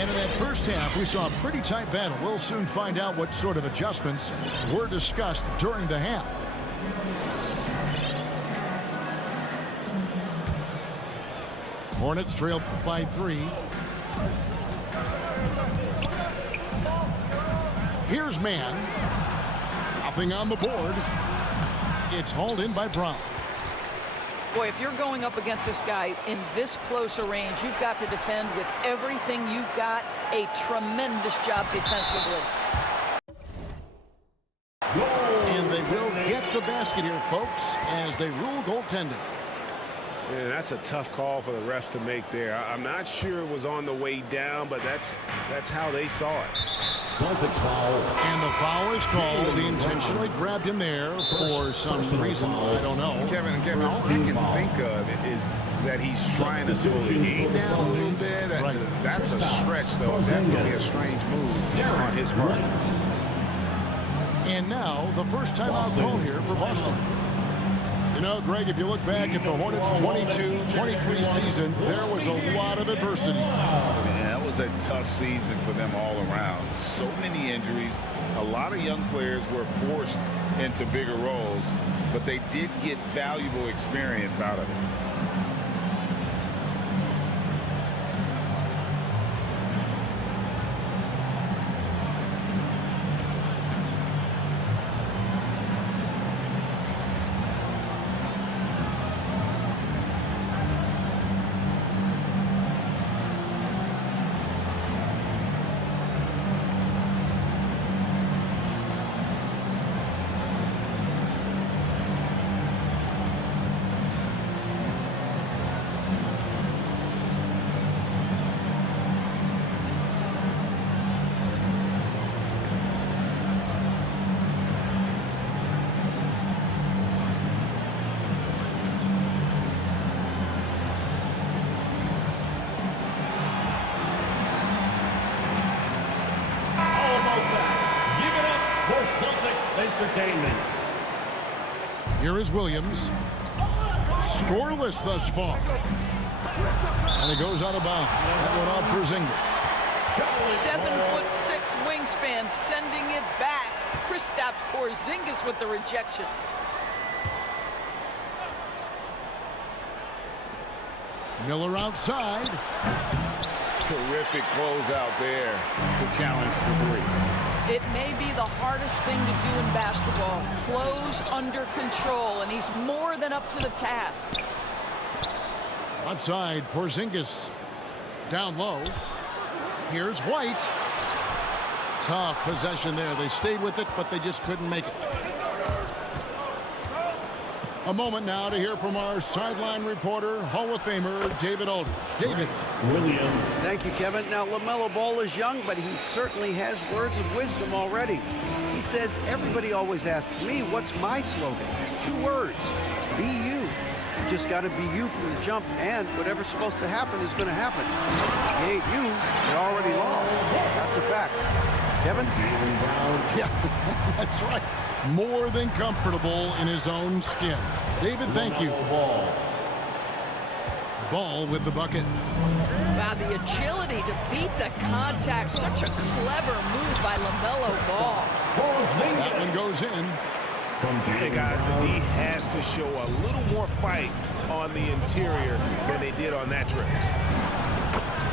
And in that first half, we saw a pretty tight battle. We'll soon find out what sort of adjustments were discussed during the half. Hornets trailed by 3. Here's man. Nothing on the board. It's hauled in by Brown. Boy, if you're going up against this guy in this close a range, you've got to defend with everything you've got. A tremendous job defensively. And they will get the basket here, folks, as they rule goaltending. Yeah, that's a tough call for the refs to make there. I'm not sure it was on the way down, but that's how they saw it. Celtics foul. And the foul is called. He intentionally grabbed him there for some reason. I don't know. Kevin, all I can think of is that he's trying to slow the game down a little bit. That's a stretch, though. Definitely a strange move on his part. And now the first timeout call here for Boston. You know, Greg, if you look back at the Hornets' 22-23 season, there was a lot of adversity. Man, that was a tough season for them all around. So many injuries. A lot of young players were forced into bigger roles, but they did get valuable experience out of it. Entertainment. Here is Williams. Scoreless thus far. And it goes out of bounds. That one off Porzingis. 7'6" wingspan, sending it back. Kristaps Porzingis with the rejection. Miller outside. Terrific closeout there to challenge the 3. It may be the hardest thing to do in basketball. Close under control, and he's more than up to the task. Outside, Porzingis down low. Here's White. Tough possession there. They stayed with it, but they just couldn't make it. A moment now to hear from our sideline reporter, Hall of Famer David Aldridge. David. Williams. Thank you, Kevin. Now, LaMelo Ball is young, but he certainly has words of wisdom already. He says, everybody always asks me, what's my slogan? 2 words, be you. You just got to be you from the jump, and whatever's supposed to happen is going to happen. If you ain't you, you already lost. That's a fact. Kevin? Yeah, that's right. More than comfortable in his own skin. David, thank you. Ball with the bucket. Wow, the agility to beat the contact. Such a clever move by LaMelo Ball. That one goes in. Hey, guys, the D has to show a little more fight on the interior than they did on that trip.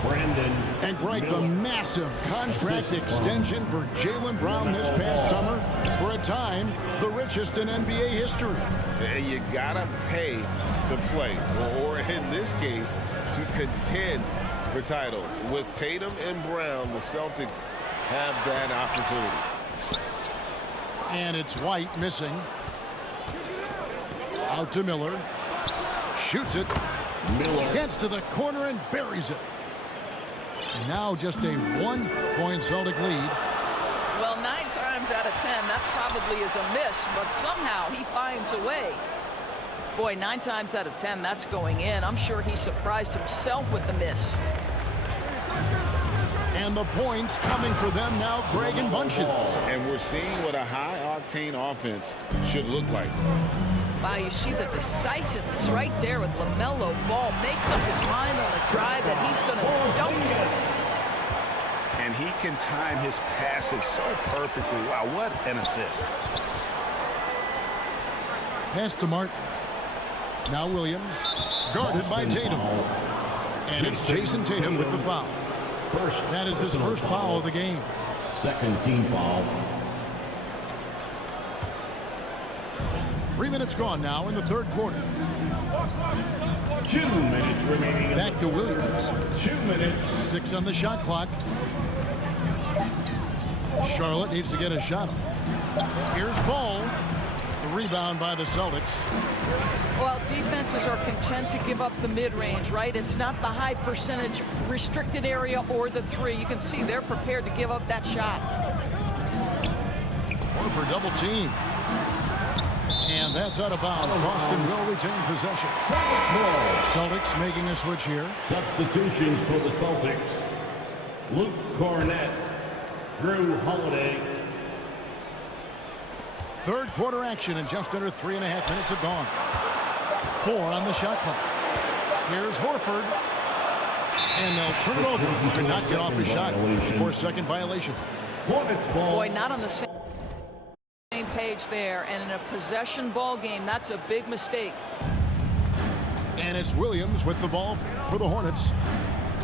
Brandon. And Greg, the massive contract extension for Jaylen Brown this past summer. For a time, the richest in NBA history. And you gotta pay to play, or in this case, to contend for titles. With Tatum and Brown, the Celtics have that opportunity. And it's White missing. Out to Miller. Shoots it. Miller. Gets to the corner and buries it. Now just a 1-point Celtic lead. Well, 9 times out of 10, that probably is a miss, but somehow he finds a way. Boy, 9 times out of 10, that's going in. I'm sure he surprised himself with the miss. And the points coming for them now, Greg and Bunches. And we're seeing what a high-octane offense should look like. Wow, you see the decisiveness right there with LaMelo Ball. Makes up his mind on the drive that he's going to dunk it. and he can time his passes so perfectly. Wow, what an assist. Pass to Martin. Now Williams, guarded by Tatum. And it's Jason Tatum with the foul. That is his first foul of the game. Second team foul. 3 minutes gone now in the third quarter. 2 minutes remaining. Back to Williams. 2 minutes. 6 on the shot clock. Charlotte needs to get a shot off. Here's Ball. The rebound by the Celtics. Well, defenses are content to give up the mid-range, right? It's not the high percentage restricted area or the three. You can see they're prepared to give up that shot. Or for double team. And that's out of bounds. Boston will retain possession. Celtics making a switch here. Substitutions for the Celtics. Luke Cornett, Drew Holiday. Third quarter action and just under 3.5 minutes have gone. 4 on the shot clock. Here's Horford. And they'll turn it over. Could not get off his shot. 4-second violation. Hornets ball. Boy, not on the same page there. And in a possession ball game, that's a big mistake. And it's Williams with the ball for the Hornets.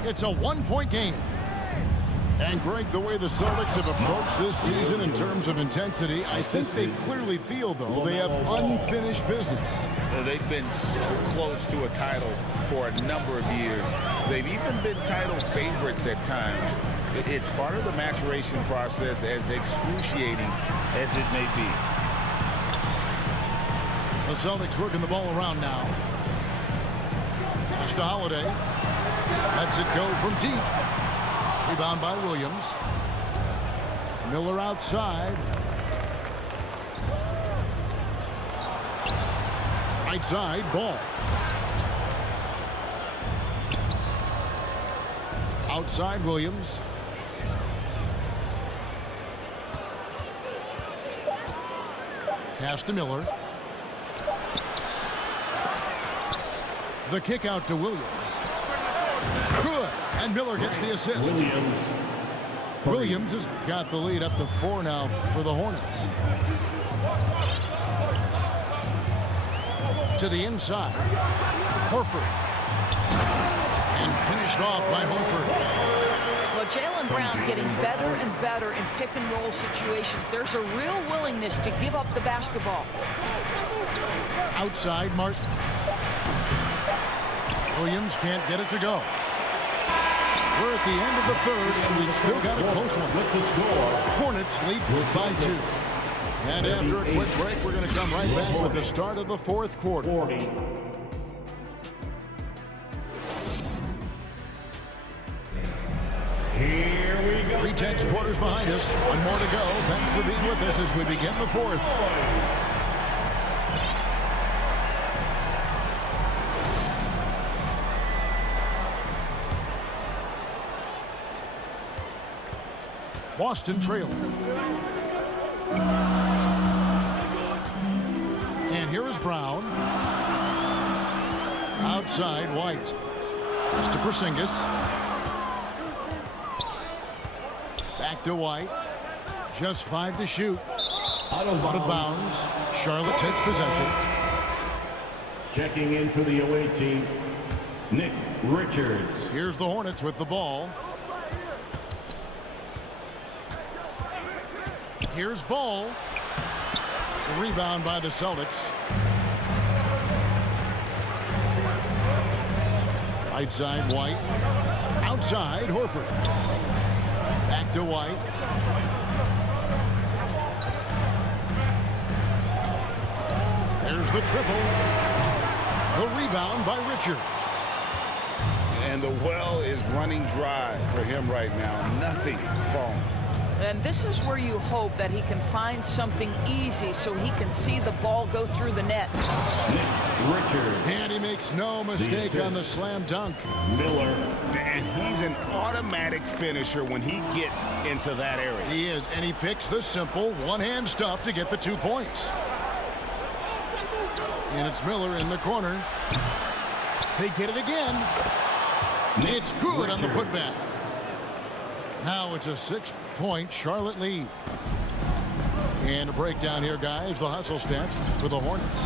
It's a 1-point game. And Greg, the way the Celtics have approached this season in terms of intensity, I think they clearly feel, though, they have unfinished business. They've been so close to a title for a number of years. They've even been title favorites at times. It's part of the maturation process, as excruciating as it may be. The Celtics working the ball around now. Pass to Holiday. Lets it go from deep. Rebound by Williams. Miller outside. Right side, Ball. Outside, Williams. Pass to Miller. The kick out to Williams. Good. And Miller gets the assist. Williams has got the lead up to 4 now for the Hornets. To the inside. Horford. And finished off by Horford. Well, Jaylen Brown getting better and better in pick-and-roll situations. There's a real willingness to give up the basketball. Outside, Martin. Williams can't get it to go. We're at the end of the third, and we've still got a close one. With the score, Hornets lead by 2. And after a quick break, we're going to come right back with the start of the fourth quarter. 40. Here we go. 3 tenths quarters behind us. 1 more to go. Thanks for being with us as we begin the fourth. Boston trailing. And here is Brown. Outside, White. Pass to Porzingis. Back to White. Just 5 to shoot. Out of bounds. Charlotte takes possession. Checking in for the away team, Nick Richards. Here's the Hornets with the ball. Here's Ball. The rebound by the Celtics. Right side, White. Outside, Horford. Back to White. There's the triple. The rebound by Richards. And the well is running dry for him right now. Nothing falling. And this is where you hope that he can find something easy so he can see the ball go through the net. Nick Richards. And he makes no mistake on the slam dunk. Miller. And he's an automatic finisher when he gets into that area. He is, and he picks the simple one-hand stuff to get the 2 points. And it's Miller in the corner. They get it again. It's good on the putback. Now it's a 6-point Charlotte lead. And a breakdown here, guys. The hustle stats for the Hornets.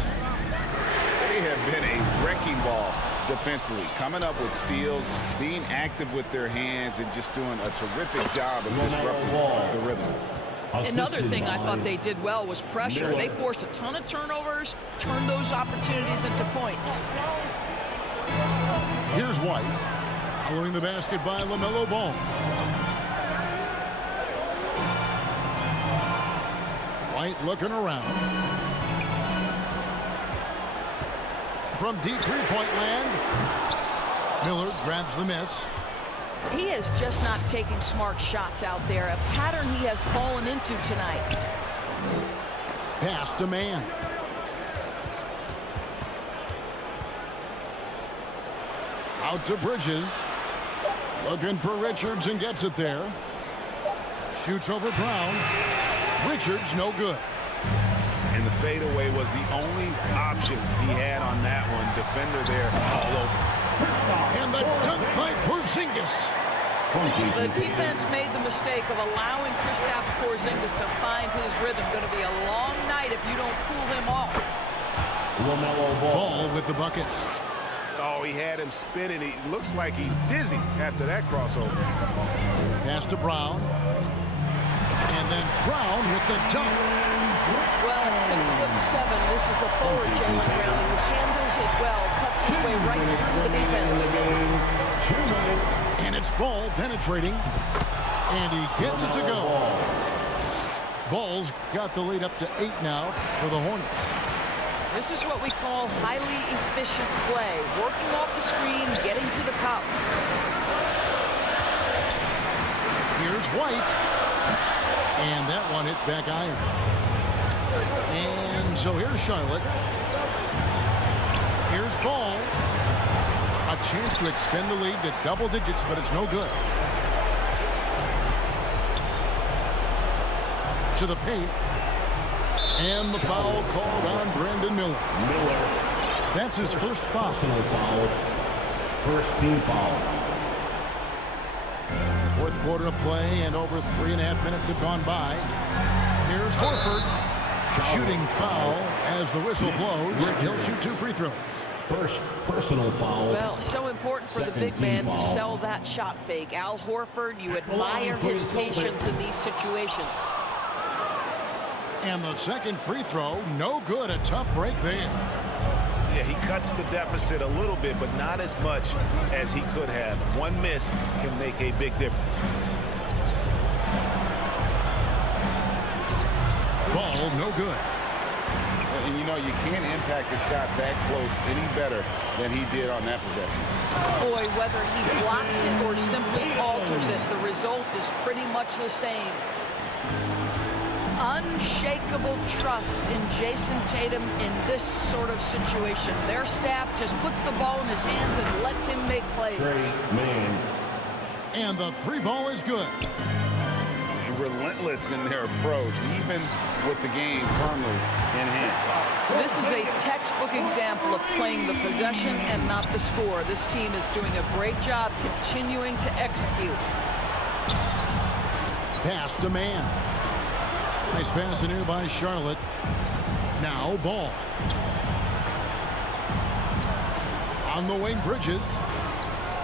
They have been a wrecking ball defensively, coming up with steals, being active with their hands, and just doing a terrific job of disrupting the rhythm. Another thing I thought they did well was pressure. They forced a ton of turnovers, turned those opportunities into points. Here's White. Following the basket by LaMelo Ball. White looking around. From deep three-point land, Miller grabs the miss. He is just not taking smart shots out there, a pattern he has fallen into tonight. Pass to man. Out to Bridges. Looking for Richards and gets it there. Shoots over Brown. Richards no good. And the fadeaway was the only option he had on that one. Defender there all over. And the dunk by Porzingis. The defense made the mistake of allowing Kristaps Porzingis to find his rhythm. Going to be a long night if you don't cool him off. Ball with the bucket. Oh, he had him spinning. He looks like he's dizzy after that crossover. Pass to Brown. And then Brown with the dunk. Well, at 6'7", this is a forward, Jaylen Brown, who handles it well, cuts his way right through the defense. And it's Ball penetrating. And he gets it to go. Ball's got the lead up to 8 now for the Hornets. This is what we call highly efficient play. Working off the screen, getting to the cup. Here's White. And that one hits back iron. And so here's Charlotte. Here's Ball. A chance to extend the lead to double digits, but it's no good. To the paint. And the foul called on Brandon Miller. That's his first foul. First team foul. Fourth quarter of play, and over 3.5 minutes have gone by. Here's Horford. Shooting foul as the whistle blows. He'll shoot 2 free throws. First personal foul. Well, so important for the big man to sell that shot fake. Al Horford, you admire his patience in these situations. And the second free throw, no good. A tough break there. Yeah, he cuts the deficit a little bit, but not as much as he could have. One miss can make a big difference. Ball, no good. And you know, you can't impact a shot that close any better than he did on that possession. Boy, whether he blocks it or simply alters it, the result is pretty much the same. Unshakable trust in Jason Tatum in this sort of situation. Their staff just puts the ball in his hands and lets him make plays. And the 3 ball is good. Relentless in their approach, even with the game firmly in hand. This is a textbook example of playing the possession and not the score. This team is doing a great job continuing to execute. Pass to man. Nice pass in here by Charlotte. Now Ball. On the wing, Bridges.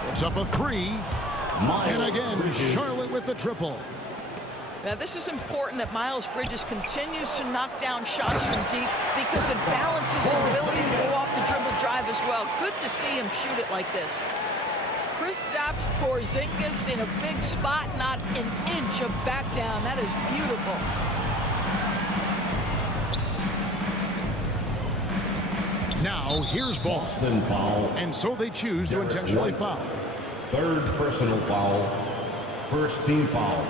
It's up a 3. And again, Charlotte with the triple. Now, this is important that Miles Bridges continues to knock down shots from deep because it balances his ability to go off the dribble drive as well. Good to see him shoot it like this. Kristaps Porzingis in a big spot, not an inch of back down. That is beautiful. Now here's Ball. Foul. And so they choose to intentionally foul. Third personal foul. First team foul.